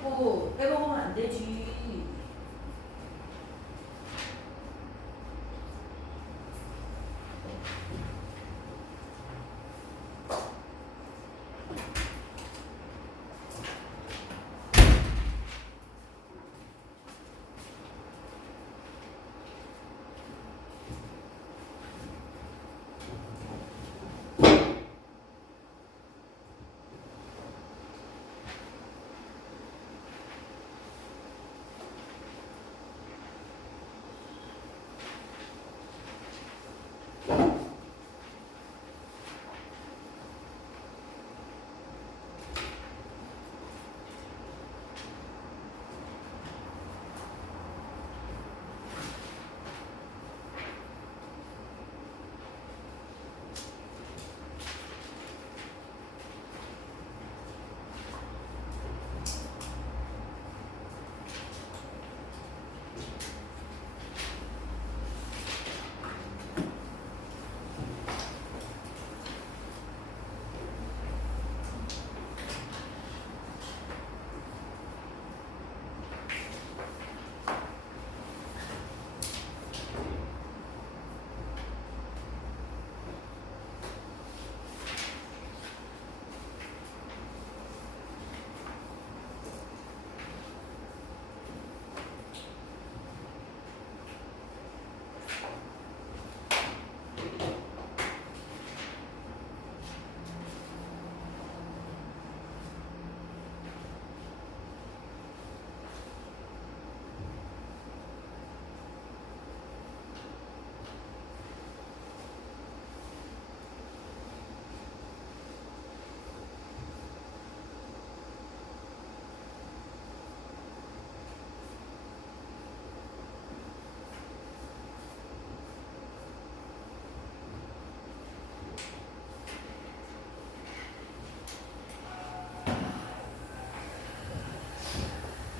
해놓고 빼먹으면 안 되지.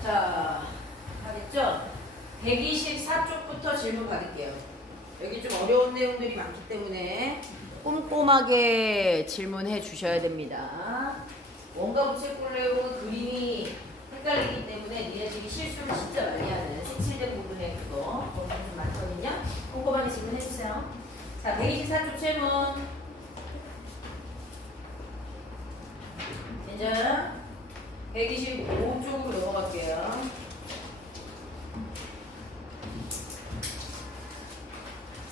자, 알겠죠? 124쪽부터 질문 받을게요. 여기 좀 어려운 내용들이 많기 때문에 꼼꼼하게 질문해 주셔야 됩니다. 원가 부채꼴레로 그림이 헷갈리기 때문에 니네들이 실수를 진짜 많이 하는 색칠된 부분에 그거 좀 많거든요. 꼼꼼하게 질문해 주세요. 자, 124쪽 질문. 이제 125쪽으로 넘어갈게요.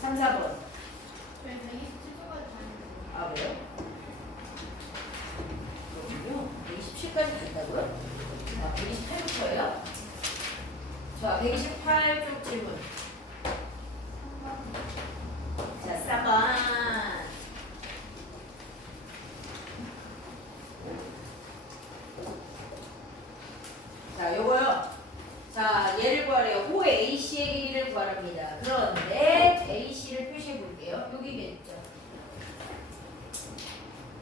3, 4번. 아, 그래요? 그렇군요. 127까지 됐다고요? 아, 128부터예요? 자, 128쪽 질문. 자, 4번. 자, 요거요. 자, 얘를 구하래요. 호 AC의 길이를 구하랍니다. 그런데 AC를 표시해 볼게요. 여기겠죠.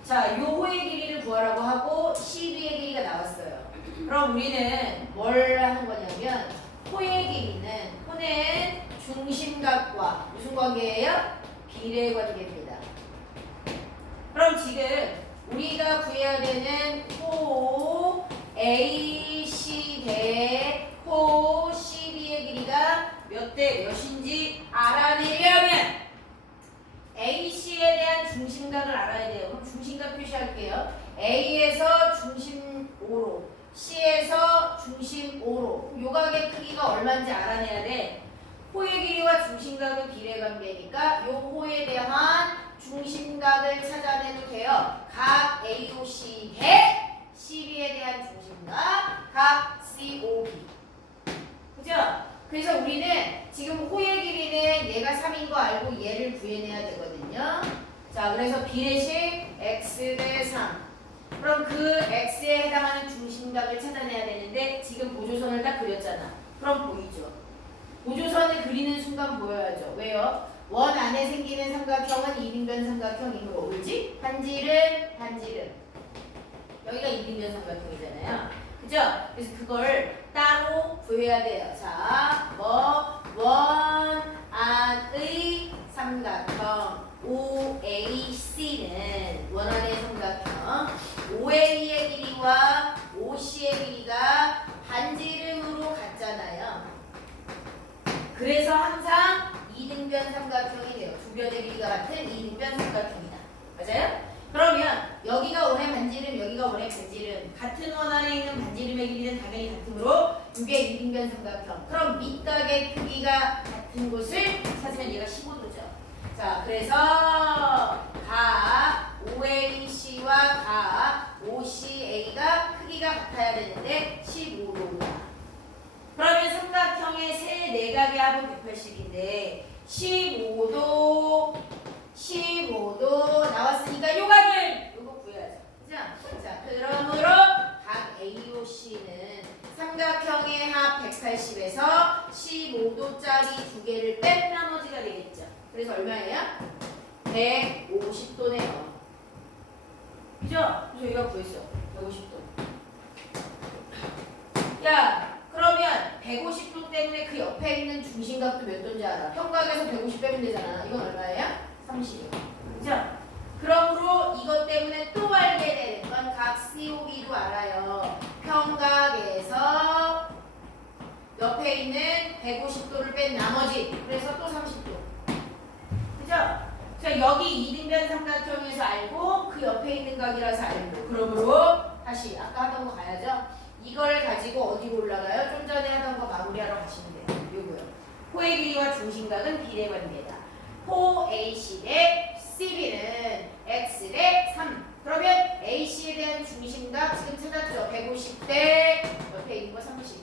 자, 요 호의 길이를 구하라고 하고 CB의 길이가 나왔어요. 그럼 우리는 뭘 하는 거냐면 호의 길이는 호는 중심각과 무슨 관계예요? 비례 관계입니다. 그럼 지금 우리가 구해야 되는 호 AC 대 호 CB의 길이가 몇 대 몇인지 알아내려면 AC에 대한 중심각을 알아야 돼요. 그럼 중심각 표시할게요. A에서 중심 O로, C에서 중심 O로. 요각의 크기가 얼마인지 알아내야 돼. 호의 길이와 중심각은 비례관계니까 요 호에 대한 중심각을 찾아내도 돼요. 각 AOC 대 CB에 대한 중심각, 각 COB. 그죠? 그래서 우리는 지금 호의 길이는 얘가 3인 거 알고 얘를 구해내야 되거든요. 자, 그래서 비례식 x 대 3. 그럼 그 x에 해당하는 중심각을 찾아내야 되는데 지금 보조선을 딱 그렸잖아. 그럼 보이죠? 보조선을 그리는 순간 보여야죠. 왜요? 원 안에 생기는 삼각형은 이등변 삼각형이므로 그렇지? 반지름, 반지름. 여기가 이등변 삼각형이잖아요. 그죠? 그래서 그걸 따로 구해야 돼요. 자, 원 안의 삼각형 OAC는 원안의 삼각형 OA의 길이와 OC의 길이가 그래서 항상 이등변 삼각형이 돼요. 두 변의 길이가 같은 이등변 삼각형이다. 맞아요? 그러면 여기가 원의 반지름, 여기가 원의 반지름, 같은 원 안에 있는 반지름의 길이는 당연히 같으므로 이게 이등변 삼각형. 그럼 밑각의 크기가 같은 곳을 찾으면 얘가 15도죠. 자, 그래서 각 OAC와 각 OCA가 크기가 같아야 되는데 15도다. 그러면 삼각형의 세 내각의 합은 180인데 15도 나왔으니까 요각을 요거 구해야죠. 자, 그러므로 각 AOC는 삼각형의 합 180에서 15도짜리 두 개를 뺀 나머지가 되겠죠. 그래서 얼마예요? 150도네요. 그죠? 그래서 여기가 구했어. 150도. 야, 그러면 150도 때문에 그 옆에 있는 중심각도 몇 도인지 알아? 평각에서 150 빼면 되잖아. 이건 얼마예요? 30. 그죠? 그러므로 이것 때문에 또 알게 되는 건 각 COB도 알아요. 평각에서 옆에 있는 150도를 뺀 나머지, 그래서 또 30도. 그죠? 자, 여기 이등변 삼각형에서 알고 그 옆에 있는 각이라서 알고. 그러므로 다시 아까 하던 거 가야죠. 이걸 가지고 어디로 올라가요? 좀 전에 하던 거 마무리하러 가시면 돼요. 요거요. 호의 길이와 중심각은 비례관계다. 호 AC 대 CB는 X 대 3. 그러면 AC에 대한 중심각 지금 찾았죠? 150 대 옆에 있는 거 30.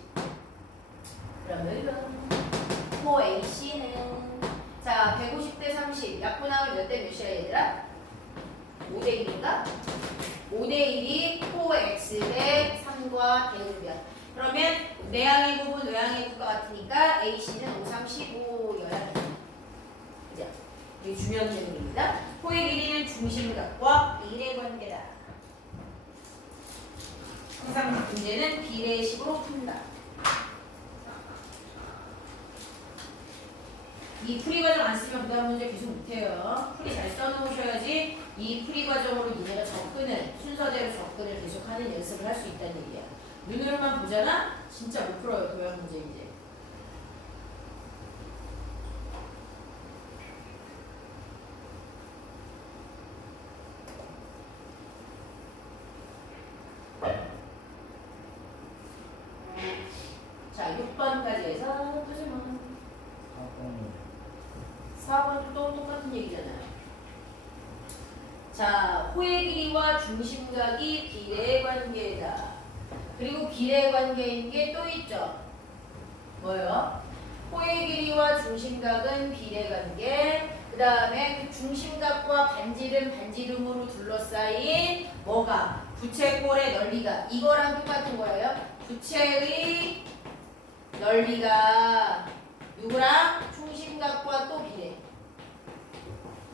그러면 호 AC는 자 150 대 30. 약분하면 몇 대 몇이야 얘들아? 5대 1인가? 5대 1이 호 X 대 3과 대응변. 그러면 내항의 부분 외항의 부가 같으니까 AC는 5, 3, 15여야 돼. 그죠? 이게 중요한 질문입니다. 호의 길이는 중심각과 비례 관계다. 항상 문제는 비례식으로 푼다. 이 풀이 과정 안 쓰면 그 다음 문제 계속 못해요. 풀이 잘 써놓으셔야지 이 풀이 과정으로 니네가 접근을, 순서대로 접근을 계속하는 연습을 할 수 있다는 얘기야. 눈으로만 보잖아? 진짜 못 풀어요, 교양 문제 이제. 자, 6번까지 해서 또 질문. 4번도 또 똑같은 얘기잖아요. 자, 호의 길이와 중심각이 비례관계다. 그리고 비례관계인 게 또 있죠. 뭐요? 호의 길이와 중심각은 비례관계. 그 다음에 그 중심각과 반지름으로 둘러싸인 뭐가? 부채꼴의 넓이가 이거랑 똑같은 거예요. 부채의 넓이가 누구랑? 중심각과 또 비례.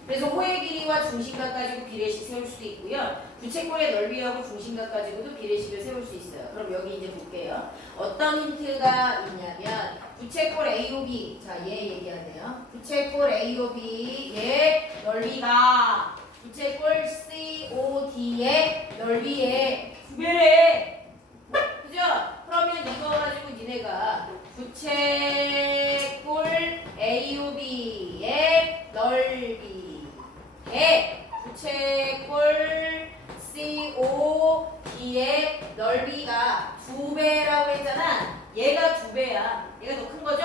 그래서 호의 길이와 중심각 가지고 비례식 세울 수도 있고요. 부채꼴의 넓이하고 중심각 가지고도 비례식을 세울 수 있어요. 그럼 여기 이제 볼게요. 어떤 힌트가 있냐면 부채꼴 AOB, 자, 얘 얘기하네요. 부채꼴 AOB의 넓이가 부채꼴 COD의 넓이의 2배래. 그죠? 그러면 이거 가지고 니네가 부채꼴 AOB의 넓이에 부채꼴 COD의 넓이가 2배라고 했잖아. 얘가 2배야. 얘가 더 큰 거죠?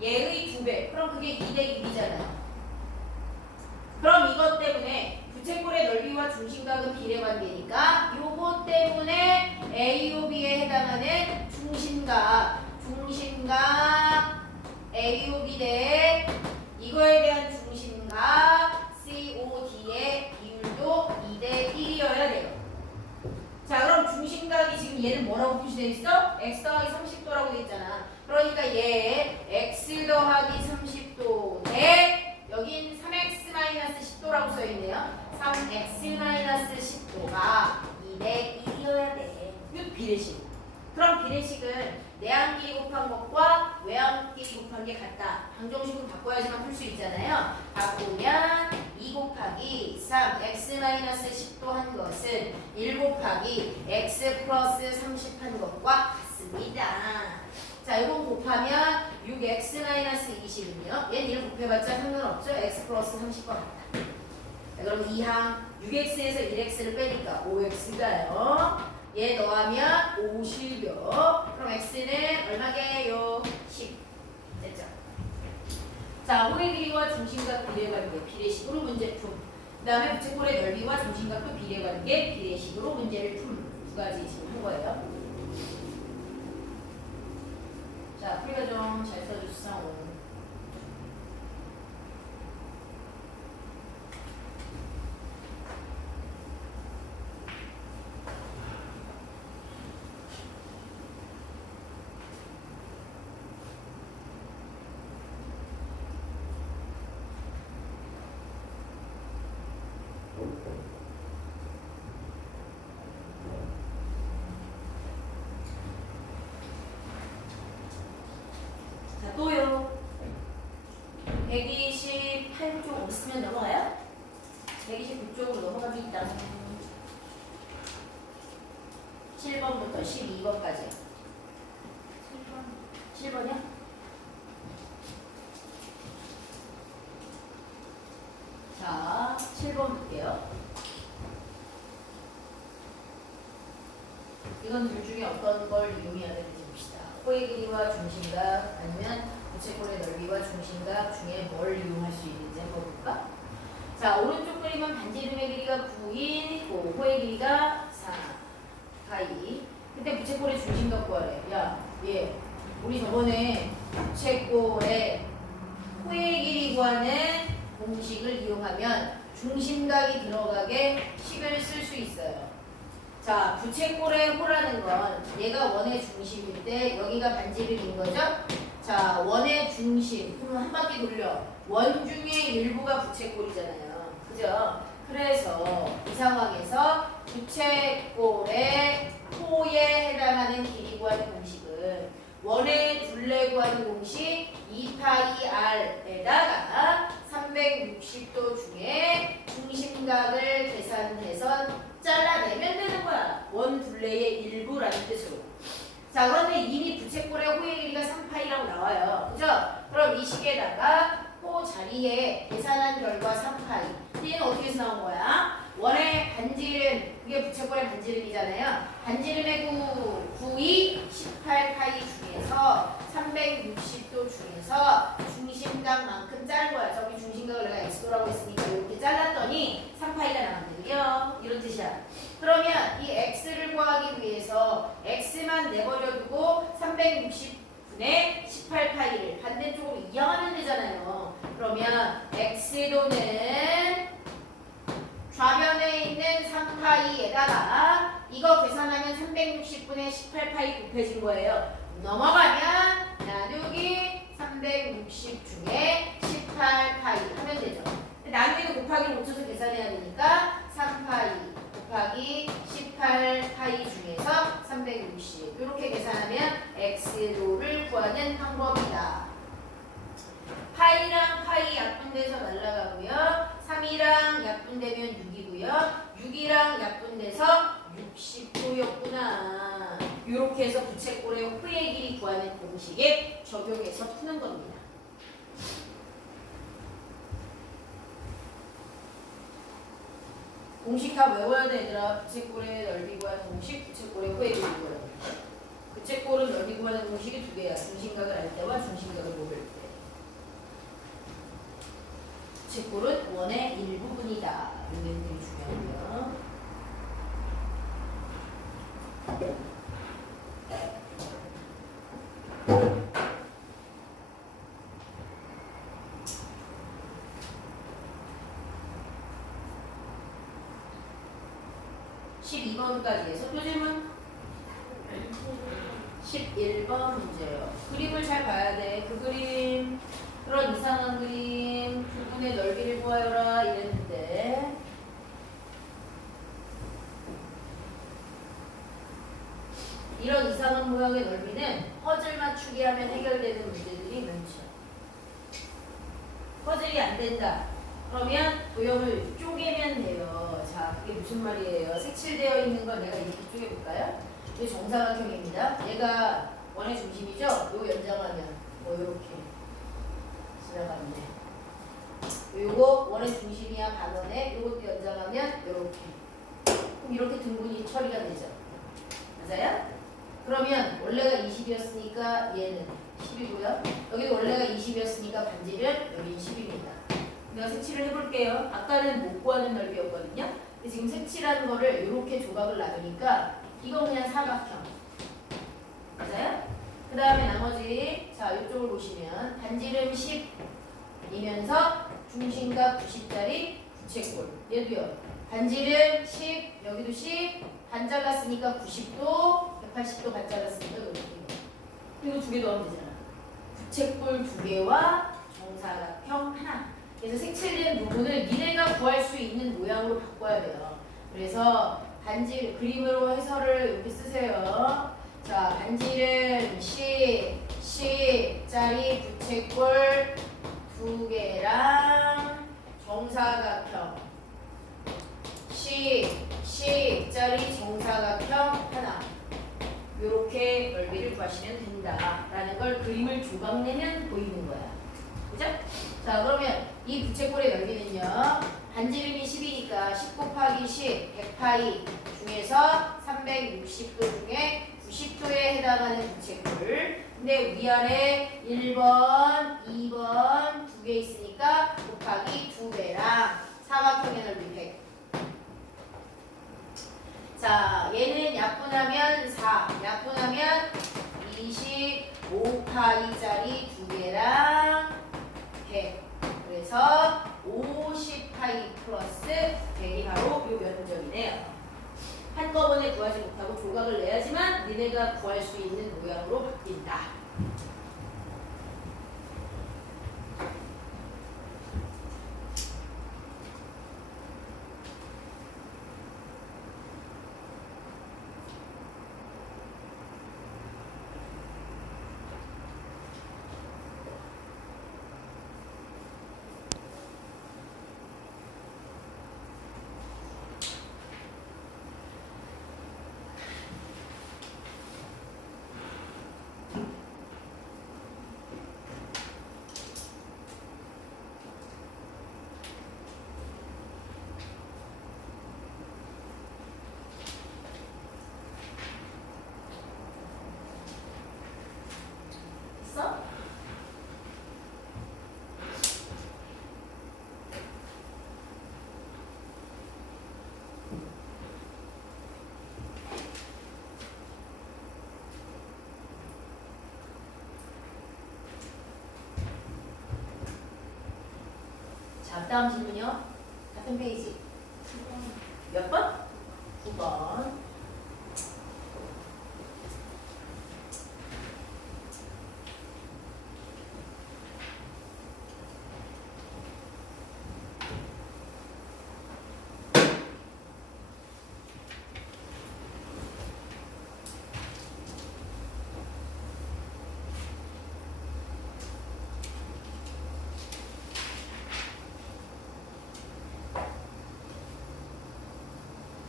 얘의 2배. 그럼 그게 2대 1이잖아요. 그럼 이것 때문에 부채꼴의 넓이와 중심각은 비례관계니까 요거 때문에 AOB에 해당하는 중심각 AOB 대 이거에 대한 중심각 COD의 비율도 2대 1이어야 돼요. 자, 그럼 중심각이 지금 얘는 뭐라고 표시되어 있어? x 더하기 30도라고 돼 있잖아. 그러니까 얘 x 더하기 30도 대 여긴 3x-10도라고 써 있네요. 3x-10도가 2대 1이어야 돼. 이거 비례식. 그럼 비례식은 내항 길이 곱한 것과 외항 길이 곱한 게 같다. 방정식으로 바꿔야지만 풀 수 있잖아요. 바꾸면 2 곱하기 3x-10도 한 것은 1 곱하기 x 플러스 30 한 것과 같습니다. 자, 이건 곱하면 6x-20은요. 얘는 1 곱해봤자 상관없죠. x 플러스 30과 같다. 자, 그럼 2항 6x에서 1x를 빼니까 5x가요. 얘 더하면 50여. 그럼 x는 얼마게요? 10. 됐죠? 자, 호의 길이와 중심각 비례관계 비례식으로 문제품. 그 다음에 부채꼴의 넓이와 중심각도 비례관계 비례식으로 문제를 품. 두 가지 지금 한 거예요. 자, 풀이가 좀 잘 써주세요. 자, 또요. 128쪽 없으면 넘어가요? 129쪽으로 넘어갑니다. 7번부터 12번까지. 7번이요? 자, 7번 볼게요. 이건 둘 중에 어떤 걸 이용해야 되는지 봅시다. 호의 길이와 중심각 아니면 부채꼴의 넓이와 중심각 중에 뭘 이용할 수 있는지 한번 볼까? 자, 오른쪽 그림은 반지름의 길이가 9인, 호의 길이가 4, 파이. 근데 부채꼴의 중심각 구하래. 야, 얘 우리 저번에 부채꼴의 호의 길이 구하는 공식을 이용하면 중심각이 들어가게 식을 쓸 수 있어요. 자, 부채꼴의 호라는 건 얘가 원의 중심일 때 여기가 반지름인 거죠? 자, 원의 중심. 그럼 한 바퀴 돌려. 원 중에 일부가 부채꼴이잖아요. 그죠? 그래서 이 상황에서 부채꼴의 호에 해당하는 길이 구하는 공식은 원의 둘레 구하는 공식 2파이 r에다가 360도 중에 중심각을 계산해서 잘라내면 되는 거야. 원 둘레의 일부라는 뜻으로. 자, 그런데 이미 부채꼴의 호의 길이가 3파이라고 나와요. 그죠? 그럼 이 식에다가 호 자리에 계산한 결과 3파이. 얘는 어떻게 해서 나온 거야? 원의 반지름, 그게 부채꼴의 반지름이잖아요. 반지름의 9이 18파이 중에서 360도 중에서 중심각만큼 자른 거야. 저기 중심각을 내가 x도라고 했으니까 이렇게 잘랐더니 3파이가 나왔네요. 이런 뜻이야. 그러면 이 x를 구하기 위해서 x만 내버려두고 360분의 18파이를 반대쪽으로 이항하면 되잖아요. 그러면 x도는 좌변에 있는 3파이에다가 이거 계산하면 360분의 18파이 곱해진 거예요. 넘어가면 나누기 360 중에 18파이 하면 되죠. 나누기도 곱하기를 고쳐서 계산해야 되니까 3파이 곱하기 18파이 중에서 360 이렇게 계산하면 x도를 구하는 방법이다. 파이랑 파이 약분돼서 날라가고요. 3이랑 약분되면 6이고요. 6이랑 약분돼서 60도였구나. 이렇게 해서 부채꼴의 호의 길이 구하는 공식에 적용해서 푸는 겁니다. 공식 다 외워야 돼, 얘들아. 부채꼴의 넓이 구하는 공식, 부채꼴의 호의 길이 구하는 공식. 부채꼴은 넓이 구하는 공식이 두 개야. 중심각을 알 때와 중심각을 모를 때. 부채꼴은 원의 일부분이다. 이게 되게 중요하고요. 12번까지 해서 또 질문 11번 문제예요. 그림을 잘 봐야 돼. 그 그림 그런 이상한 그림 부분의 넓이를 구하여라 이랬는데 이런 이상한 모양의 넓이는 퍼즐 맞추기 하면 해결되는 문제들이 많죠. 퍼즐이 안 된다. 그러면 도형을 쪼개면 돼요. 자, 그게 무슨 말이에요? 색칠되어 있는 걸 내가 이렇게 쪼개볼까요? 이게 정사각형입니다. 얘가 원의 중심이죠? 요 연장하면 뭐 요렇게 지나갔네. 요거 원의 중심이야 반원에 요것도 연장하면 요렇게. 그럼 이렇게 등분이 처리가 되죠. 맞아요? 그러면 원래가 20이었으니까 얘는 10이고요. 여기도 원래가 20이었으니까 반지름 여기는 10입니다. 내가 색칠을 해볼게요. 아까는 못 구하는 넓이였거든요. 근데 지금 색칠하는 거를 이렇게 조각을 나누니까 이거 그냥 사각형. 맞아요? 그 다음에 나머지 자 이쪽을 보시면 반지름 10이면서 중심각 90짜리 부채꼴. 얘도요. 반지름 10, 여기도 10, 반 잘랐으니까 90도, 180도 반 잘랐으니까 이거. 이거 두 개 더하면 되잖아. 부채꼴 두 개와 정사각형 하나. 그래서 색칠된 부분을 니네가 구할 수 있는 모양으로 바꿔야 돼요. 그래서 반지 그림으로 해설을 이렇게 쓰세요. 자, 반지름 10짜리 부채꼴 두 개랑 정사각형 10짜리 정사각형 하나. 요렇게 넓이를 구하시면 된다라는 걸 그림을 조각내면 보이는 거야. 그죠? 자, 그러면 이 부채꼴의 넓이는요. 반지름이 10이니까 10 곱하기 10, 100파이 중에서 360도 중에 90도에 해당하는 부채꼴. 근데 위아래 1번, 2번 두 개 있으니까 곱하기 2배랑 사각형의 넓이 100. 자, 얘는 약분하면 4, 약분하면 25파이짜리 두 개랑 100. 그래서 50파이 플러스 100이 바로 요 면적이네요. 한꺼번에 구하지 못하고 조각을 내야지만 니네가 구할 수 있는 모양으로 바뀐다. 자, 다음 질문이요. 같은 페이지. 몇 번? 9번.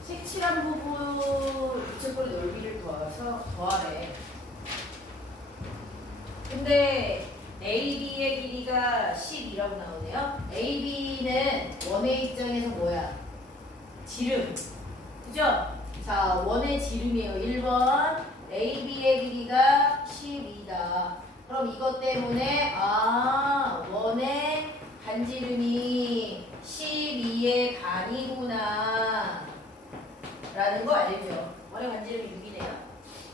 색칠한 부분 부채꼴의 넓이를 더하래. 근데 AB의 길이가 10이라고 나오네요. AB는 원의 입장에서 뭐야? 지름. 그죠? 자, 원의 지름이에요. 1번 AB의 길이가 10이다. 그럼 이것 때문에 원의 반지름이 12의 반이구나 라는 거 알죠? 원의 반지름이 6이네요.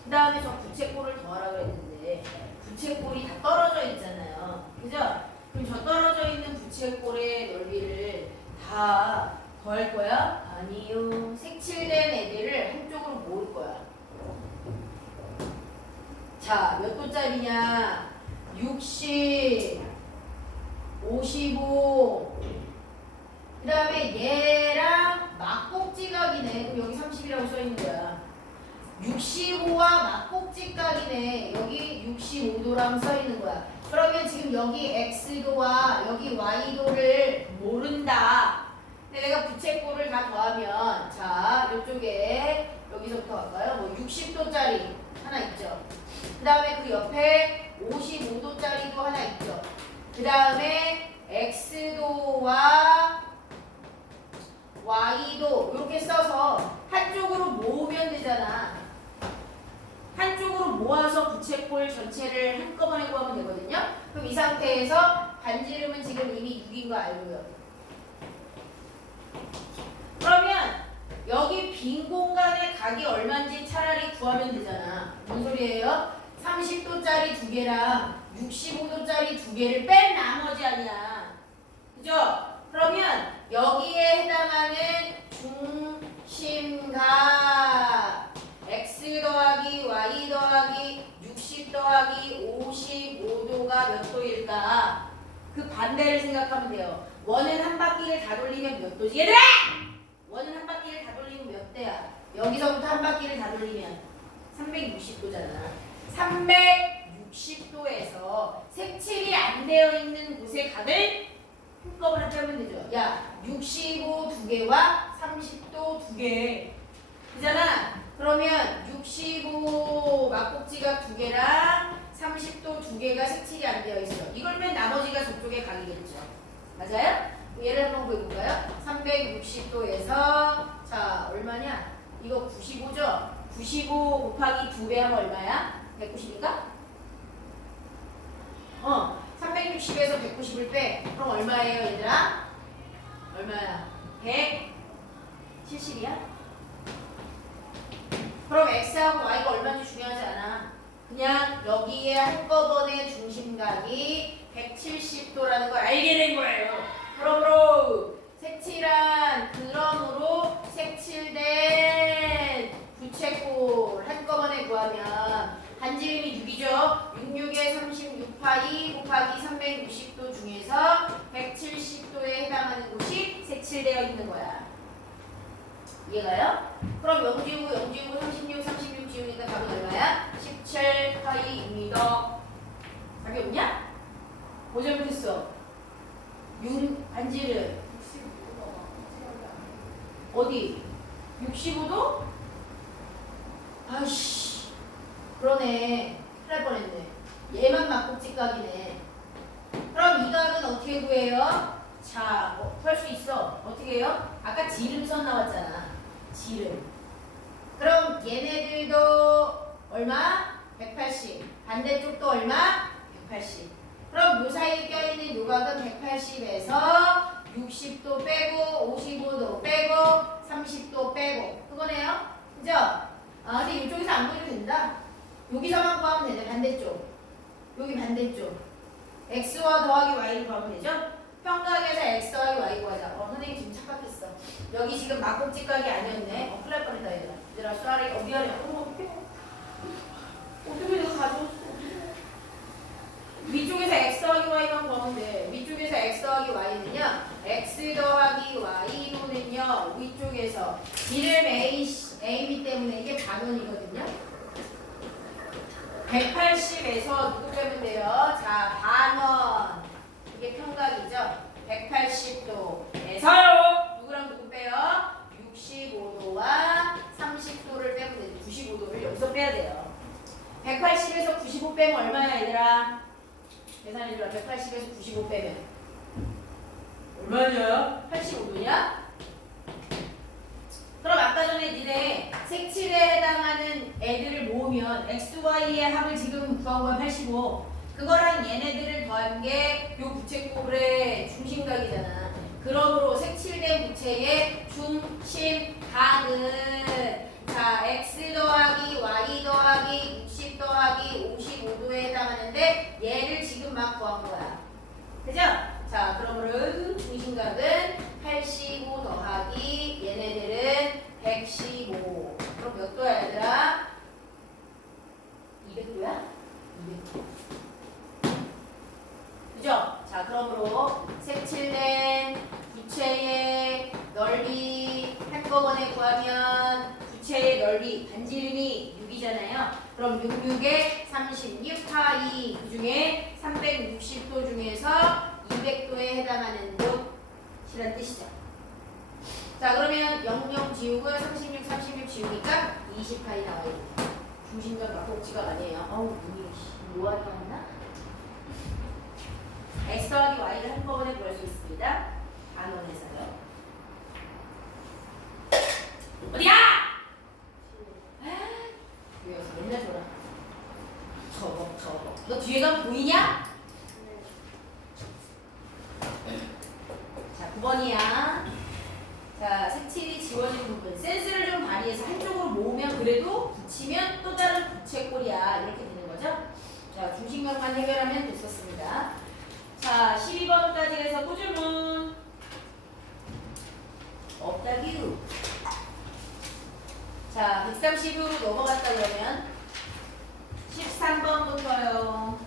그 다음에 저 부채꼴을 더하라고 했는데 부채꼴이 다 떨어져 있잖아요. 그죠? 그럼 저 떨어져 있는 부채꼴의 넓이를 다 더할 거야? 아니요. 색칠된 애들을 한쪽으로 모을 거야. 자, 몇 도짜리냐? 60, 55. 그 다음에 얘랑 막꼭지각이네. 그럼 여기 30이라고 써있는 거야. 65와 막꼭지각이네. 여기 65도랑 써있는 거야. 그러면 지금 여기 x도와 여기 y도를 모른다. 근데 내가 부채꼴을 다 더하면 자, 이쪽에 여기서부터 갈까요? 뭐 60도짜리 하나 있죠. 그 다음에 그 옆에 55도짜리도 하나 있죠. 그 다음에 x도와 y도 이렇게 써서 한쪽으로 모으면 되잖아. 한쪽으로 모아서 부채꼴 전체를 한꺼번에 구하면 되거든요. 그럼 이 상태에서 반지름은 지금 이미 6인 거 알고요. 그러면 여기 빈 공간의 각이 얼마인지 차라리 구하면 되잖아. 뭔 소리예요? 30도짜리 두 개랑 65도짜리 두 개를 뺀 나머지 아니야. 그죠? 그러면 여기에 해당하는 중심각 x 더하기 y 더하기 60 더하기 55도가 몇 도일까? 그 반대를 생각하면 돼요. 원은 한 바퀴를 다 돌리면 몇 도지? 얘들아! 원은 한 바퀴를 다 돌리면 몇 대야? 여기서부터 한 바퀴를 다 돌리면 360도잖아. 360도에서 색칠이 안 되어 있는 곳의 각을 한꺼번에 빼면 되죠. 야, 65 두 개와 30도 두 개. 그잖아. 그러면 65 막꼭지가 두 개랑 30도 두 개가 색칠이 안 되어 있어. 이걸 빼면 나머지가 저쪽의 각이겠죠. 맞아요? 얘를 한번 보여볼까요? 360도에서 자 얼마냐? 이거 95죠? 95 곱하기 2배 하면 얼마야? 190인가? 360에서 190을 빼. 그럼 얼마예요 얘들아? 얼마야? 170이야? 그럼 x하고 y가 얼마인지 중요하지 않아. 그냥 여기에 한꺼번에 중심각이 170도라는 걸 알게 된 거예요. 그러므로 색칠된 부채꼴 한꺼번에 구하면 반지름이 6이죠. 66에 36파이 곱하기 360도 중에서 170도에 해당하는 곳이 색칠되어 있는 거야. 이해가요? 그럼 0 지우고 0 지우고 36 지우니까 답은 얼마야? 17파이입니다. 답이 없냐? 뭐 잘못했어? 6 반지름 어디? 65도? 아이씨 그러네. 큰일 날 뻔했네. 얘만 막꼭지각이네. 그럼 이 각은 어떻게 구해요? 자, 구할 수 있어. 어떻게 해요? 아까 지름선 나왔잖아. 지름. 그럼 얘네들도 얼마? 180. 반대쪽도 얼마? 180. 그럼 요 사이에 껴있는 요 각은 180에서 60도 빼고 55도 빼고 30도 빼고 그거네요. 그죠? 근데 이쪽에서 안 보여도 된다. 여기서만 구하면 되네. 반대쪽. 여기 반대쪽. x와 더하기 y를 구하면 되죠? 평각에서 x 더하기 y 구하자. 선생님 지금 착각했어. 여기 지금 막꼭지각이 아니었네. 큰일 날 뻔했다 얘들아. 얘들아 쏘아리 미안해. 어떻게 내가 가져왔어. 위쪽에서 x 더하기 y만 구하면 돼. 위쪽에서 x 더하기 y는요. x 더하기 y로는요. 위쪽에서 지름 AB 때문에 이게 반원이거든요. 180에서 누구 빼면 돼요? 자, 반원. 이게 평각이죠. 180도에서요. 누구랑 누구 빼요? 65도와 30도를 빼면 되죠. 95도를 여기서 빼야 돼요. 180에서 95 빼면 얼마야 얘들아? 계산해주라. 180에서 95 빼면 얼마냐? 85도냐? 그럼 아까 전에 니네 색칠에 해당하는 애들을 모으면 x, y의 합을 지금 구한 거야 85. 그거랑 얘네들을 더한 게 요 부채꼴의 중심각이잖아. 그러므로 색칠된 부채의 중심각은 자 x 더하기 y 더하기 60 더하기 55도에 해당하는데 얘를 지금 막 구한 거야. 그죠? 자, 그러므로 중심각은 85 더하기 얘네들은 115. 그럼 몇 도야 얘들아? 200도야? 200도. 그죠? 자, 그러므로 색칠된 부채의 넓이 한꺼번에 구하면 부채의 넓이 반지름이 6이잖아요. 그럼 66에 36파이 그 중에 360도 중에서 200도에 해당하는 곳이란 뜻이죠. 자, 그러면 00 지우고 36 지우니까 20파이 나와요. 중심각 막복지각 아니에요. 어우 눈이 노안이 왔나? x 더하기 y를 한꺼번에 구할 수 있습니다. 반원에서요. 어디야? 왜 여기서 맨날 저라? 저거. 너 뒤에 가면 보이냐? 자, 9번이야. 자, 색칠이 지워진 부분. 센스를 좀 발휘해서 한쪽으로 모으면 그래도 붙이면 또 다른 부채꼴이야. 이렇게 되는 거죠? 자, 중심각만 해결하면 됐었습니다. 자, 12번까지 해서 꼬질문. 없다규. 자, 130으로 넘어갔다 그러면 13번부터요.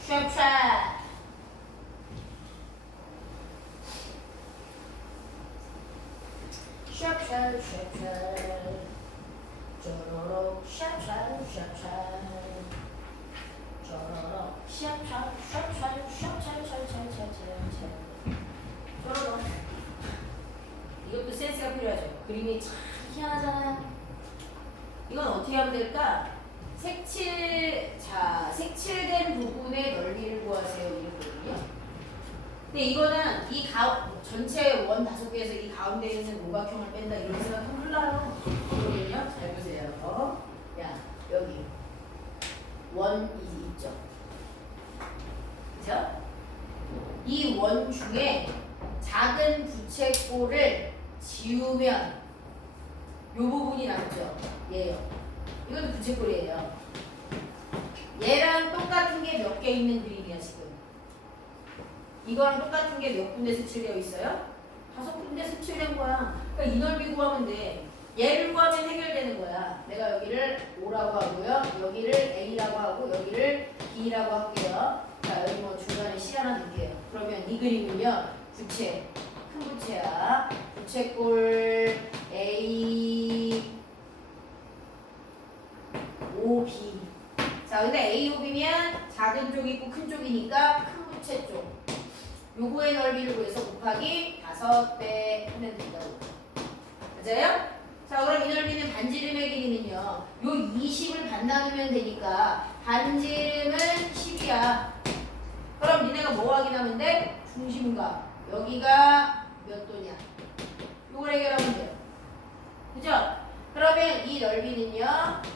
샵샵. 샵샵 쪼로록 샵샵 쪼로록 샵샵 쪼로록. 이것도 센스가 필요하죠. 그림이 참 희한하잖아요. 이건 어떻게 하면 될까? 색칠된 부분의 넓이를 구하세요. 이거거든요. 근데 이거는 이 전체 원 5개에서 이 가운데 있는 오각형을 뺀다 이런 생각하면 흘러요. 그러면요. 잘 보세요. 야, 여기 원이 있죠. 그죠? 이 원 중에 작은 부채꼴을 지우면 이 부분이 남죠. 얘요. 이건 부채꼴이에요. 얘랑 똑같은 게 몇 개 있는 그림이야 지금. 이거랑 똑같은 게 몇 군데 색칠되어 있어요? 5군데 색칠된 거야. 그러니까 이 넓이 구하면 돼. 얘를 구하면 해결되는 거야. 내가 여기를 O라고 하고요. 여기를 A라고 하고 여기를 B라고 할게요. 자, 여기 뭐 중간에 C 하나 넣을게요. 그러면 이 그림은요. 부채. 큰 부채야. 부채꼴 A, O, B. 자, 근데 A, O, B면 작은 쪽이 있고 큰 쪽이니까 큰 부채 쪽. 요거의 넓이를 구해서 곱하기 5배 하면 된다고. 맞아요? 자, 그럼 이 넓이는 반지름의 길이는요. 요 20을 반 나누면 되니까 반지름은 10이야. 그럼 니네가 뭐 확인하면 돼? 중심각. 여기가 몇 도냐? 요걸 해결하면 돼요. 그죠? 그러면 이 넓이는요.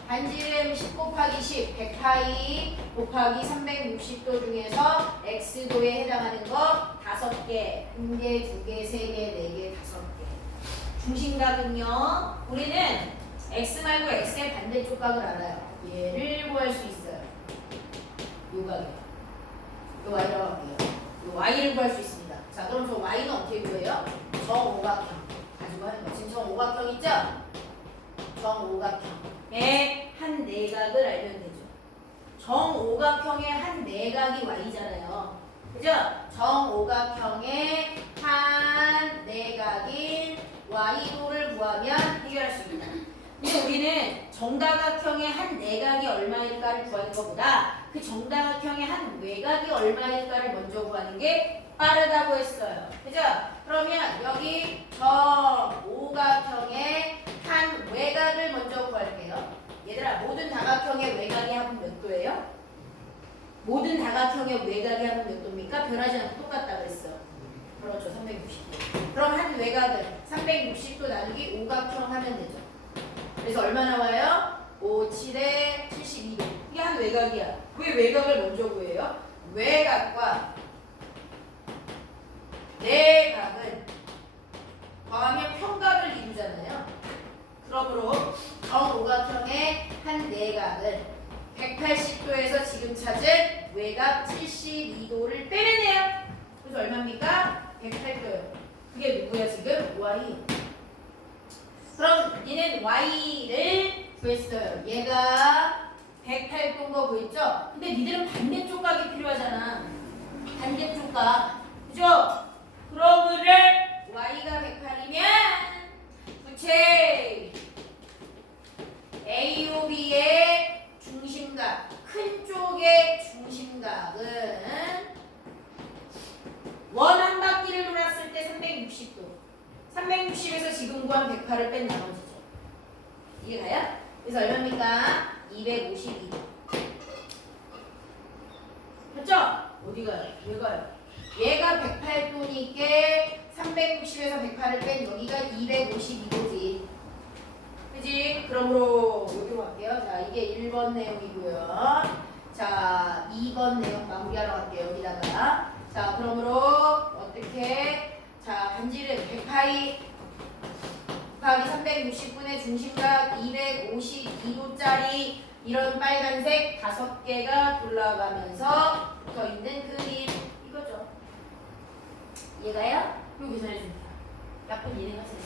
반지름 10 곱하기 10, 100파이 곱하기 360도 중에서 x도에 해당하는 거 5개. 1개, 2개, 3개, 4개, 5개. 중심각은요. 우리는 x 말고 x의 반대쪽 각을 알아요. 얘를 구할 수 있어요. 요 각이요. 요 y라고 할게요. 요 y를 구할 수 있습니다. 자, 그럼 저 y는 어떻게 구해요? 정오각형 가지고 하는 거. 지금 정오각형 있죠? 정오각형의 한 내각을 알면 되죠. 정오각형의 한 내각이 y잖아요. 그죠? 정오각형의 한 내각인 y도를 구하면 해결할 수 있다. 근데 우리는 정다각형의 한 내각이 얼마일까를 구하는 것보다 그 정다각형의 한 외각이 얼마일까를 먼저 구하는 게 빠르다고 했어요. 그죠? 그러면 여기 정오각형의 한 외각을 먼저 구할게요. 얘들아, 모든 다각형의 외각이 합은 몇 도예요? 모든 다각형의 외각이 합은 몇 도입니까? 변하지 않고 똑같다 그랬어. 그렇죠. 360도. 그럼 한 외각은 360도 나누기 오각형 하면 되죠. 그래서 얼마 나와요? 5, 7에 72도. 이게 한 외각이야. 왜 외각을 먼저 구해요? 외각과 내각은 더하면 평각을 이루잖아요. 그러므로 정오각형의 한 내각은 180도에서 지금 찾은 외각 72도를 빼면 돼요. 그래서 얼마입니까? 108도요. 그게 누구야 지금? y. 그럼 얘는 y를 구했어요. 얘가 108도인 거 보였죠? 근데 니들은 반대쪽 각이 필요하잖아. 반대쪽 각. 그죠? 그러므로 y가 108이면 부채 AOB의 중심각, 큰 쪽의 중심각은 원 한 바퀴를 돌았을 때 360도. 360에서 지금 구한 108을 뺀 나머지죠. 이게 가요? 그래서 얼마입니까? 252도. 됐죠? 어디 가요? 얘 가요. 얘가 108도니까 360에서 108을 뺀 여기가 252도지. 그지? 그러므로 여기로 갈게요. 자, 이게 1번 내용이고요. 자, 2번 내용 마무리하러 갈게요. 여기다가. 자, 그러므로 어떻게? 자, 반지름 100파이 곱하기 360분의 중심각 252도짜리 이런 빨간색 5개가 돌아가면서 붙어있는 그림 이거죠. 얘가요? 이거 계산해줍니다. 약분 이해하세요.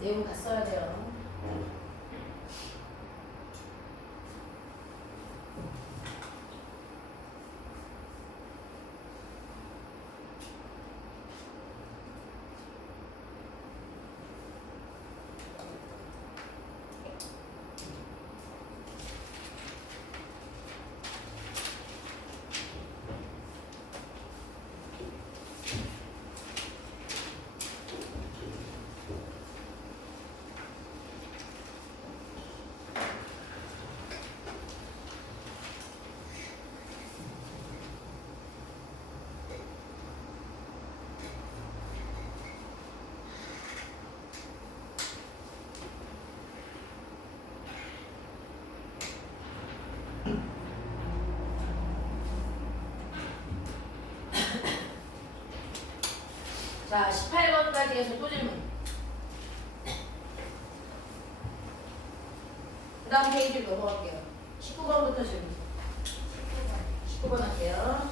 내용 다 써야 돼요. 자, 18번까지 해서 또 질문. 그 다음 페이지로 넘어갈게요. 19번부터 질문. 19번 할게요.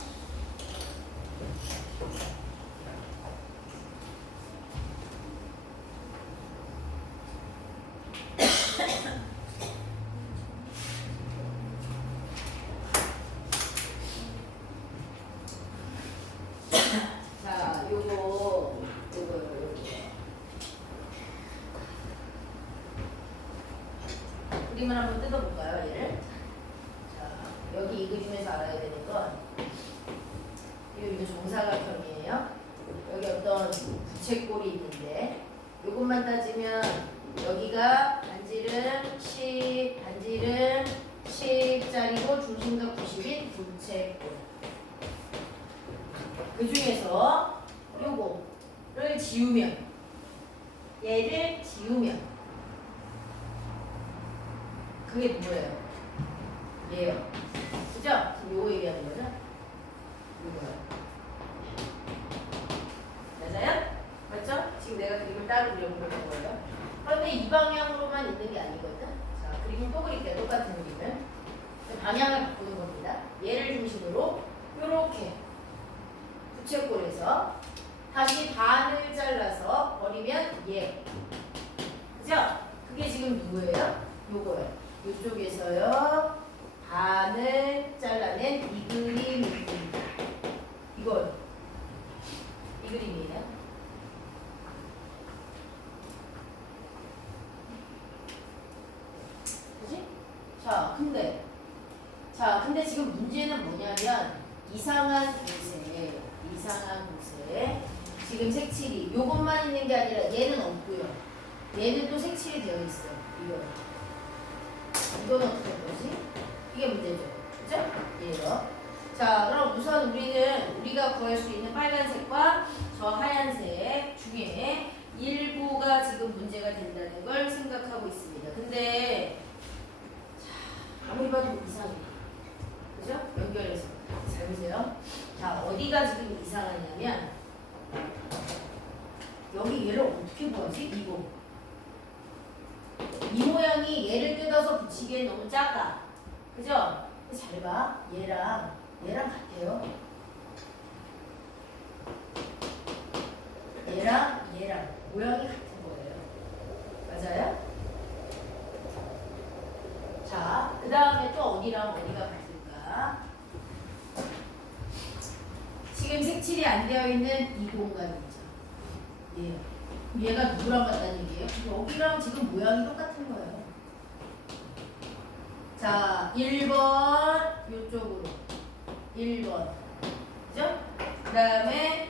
자, 요거. 그림을 한번 뜯어볼까요, 얘를? 자, 여기 이 그림에서 알아야 되는 건, 이거 정사각형이에요. 여기 어떤 부채꼴이 있는데, 요것만 따지면, 여기가 반지름 10, 반지름 10짜리고 중심각 90인 부채꼴. 그 중에서 요거를 지우면, 얘를 지우면, 그게 뭐예요? 얘요. 그죠? 지금 요거 얘기하는 거죠? 요거요. 맞아요? 맞죠? 지금 내가 그림을 따로 그려보는 거예요. 그런데 이 방향으로만 있는 게 아니거든. 자, 그림을 또 그릴게요. 똑같은 그림을. 방향을 바꾸는 겁니다. 얘를 중심으로 요렇게 부채꼴에서 다시 반을 잘라서 버리면 얘. 그죠? 그게 지금 누구예요? 요거예요. 이쪽에서요 반을 잘라낸 이 그림입니다. 이걸 이 그림이에요. 그지? 근데 지금 문제는 뭐냐면 이상한 곳에 지금 색칠이 요것만 있는 게 아니라 얘는 없고요. 얘는 또 색칠이 되어 있어요. 이거는 어떻게 할 거지? 이게 문제죠. 그죠? 얘요. 자, 그럼 우선 우리가 구할 수 있는 빨간색과 저 하얀색 중에 일부가 지금 문제가 된다는 걸 생각하고 있습니다. 근데 자, 아무리 봐도 이상해. 그죠? 연결해서. 잘 보세요. 자, 어디가 지금 이상하냐면 여기 얘를 어떻게 구하지? 이거. 이 모양이 얘를 뜯어서 붙이기엔 너무 작아. 그죠? 근데 잘 봐. 얘랑 같아요. 얘랑 모양이 같은 거예요. 맞아요? 자, 그 다음에 또 어디랑 어디가 같을까? 지금 색칠이 안 되어 있는 이 공간이죠. 얘가 누구랑 같다는 얘기예요? 여기랑 지금 모양이 똑같은 거예요. 자, 1번 요쪽으로 1번. 그죠? 그 다음에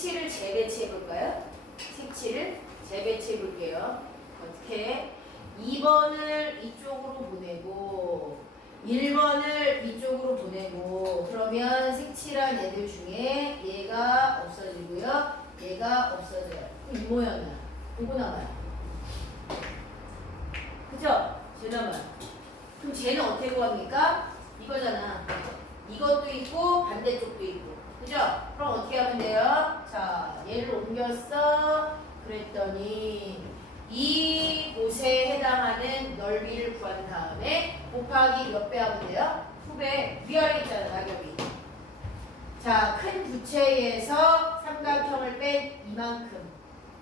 색칠을 재배치해 볼까요? 색칠을 재배치해 볼게요. 어떻게? 2번을 이쪽으로 보내고 1번을 이쪽으로 보내고 그러면 색칠한 애들 중에 얘가 없어지고요. 얘가 없어져요. 이 모양이야. 요거 남아요. 그죠? 쟤 남아요. 그럼 쟤는 어떻게 구합니까? 이거잖아. 이것도 있고 반대쪽도 있고. 그죠? 그럼 어떻게 하면 돼요? 자, 얘를 옮겼어. 그랬더니 이 곳에 해당하는 넓이를 구한 다음에 곱하기 몇 배 하면 돼요? 2배. 위아래 있잖아, 낙엽이. 자, 큰 부채에서 삼각형을 뺀 이만큼.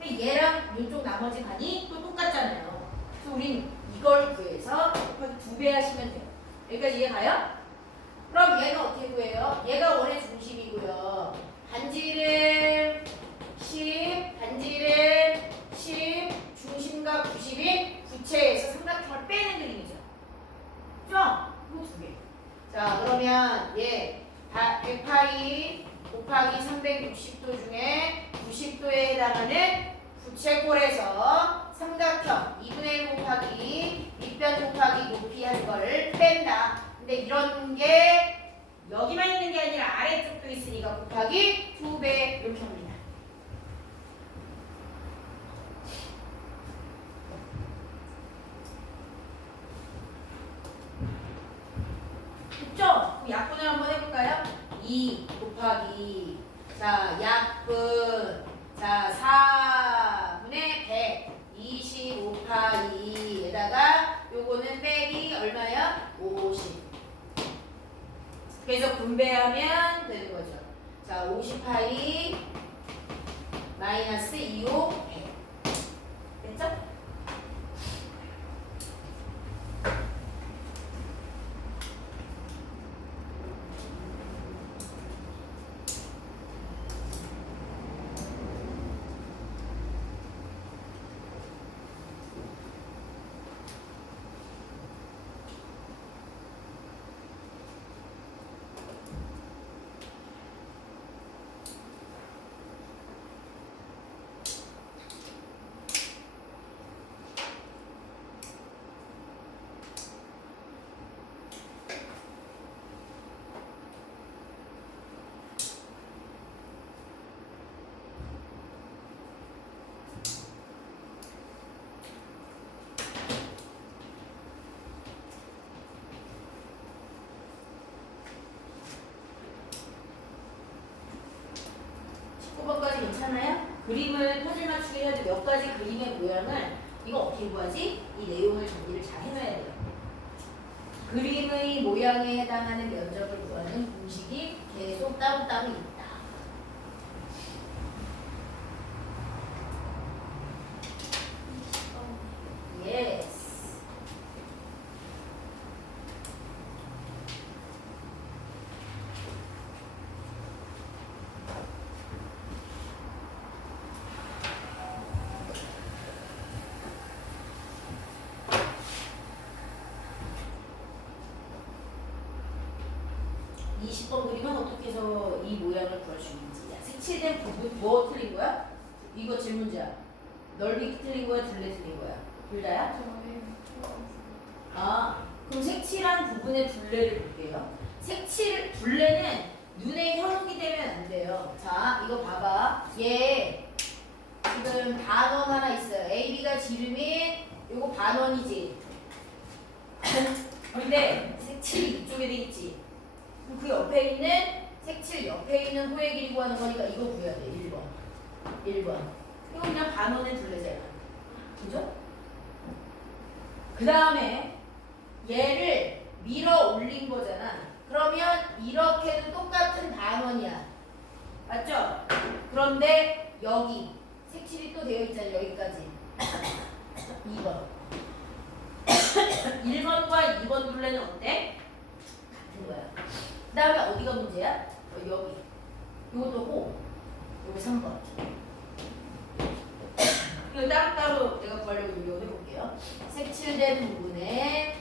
근데 얘랑 이쪽 나머지 반이 또 똑같잖아요. 그래서 우린 이걸 구해서 곱하기 2배 하시면 돼요. 여기까지 이해 가요? 그럼 얘는 어떻게 구해요? 얘가 원의 중심이고요. 반지름 10, 반지름 10, 중심각 90인 부채에서 삼각형을 빼는 그림이죠. 그죠? 이거 2개. 자, 그러면 얘 100파이 곱하기 360도 중에 90도에 해당하는 부채꼴에서 삼각형 2분의 1 곱하기 밑변 곱하기 높이 한 거를 뺀다. 근데 이런 게 여기만 있는 게 아니라 아래쪽도 있으니까 곱하기 2배 이렇게 합니다. 됐죠? 약분을 한번 해볼까요? 2 곱하기 자 약분 자 4분의 100 25파이에다가 요거는 빼기 얼마야? 50. 그래서 분배하면 되는 거죠. 자 50파이 마이너스 25 100 됐죠? 까지 괜찮아요? 그림을 퍼즐 맞추기 해도 몇 가지 그림의 모양을 이거 어떻게 구하지? 이 내용을 정리를 잘 해놔야 돼요. 그림의 모양에 해당하는 면적을 구하는 공식이 계속 따로따로 있다. 예스. 20번 그림은 어떻게 해서 이 모양을 구할 수 있는지. 색칠된 부분 뭐 틀린 거야? 이거 질문지야. 넓이 틀린 거야? 둘레 틀린 거야? 둘 다야? 아, 그럼 색칠한 부분의 둘레를 볼게요. 둘레는 눈에 현혹이 되면 안 돼요. 자, 이거 봐봐. 얘 지금 반원 하나 있어요. A, B가 지름이 요거 반원이지. 근데 색칠이 이쪽에 돼 있지. 그럼 그 옆에 있는 색칠 옆에 있는 호의 길이 구하는 거니까 이거 구해야 돼. 1번. 이거 그냥 반원의 둘레잖아. 그죠? 그 다음에 얘를 밀어 올린 거잖아. 그러면 이렇게도 똑같은 반원이야. 맞죠? 그런데 여기 색칠이 또 되어 있잖아. 여기까지. 2번. 1번과 2번 둘레는 어때? 같은 거야. 그 다음에 어디가 문제야? 여기. 이것도 호. 여기 3번. 이거 따로따로 내가 구하려고 요리를 해볼게요. 색칠된 부분에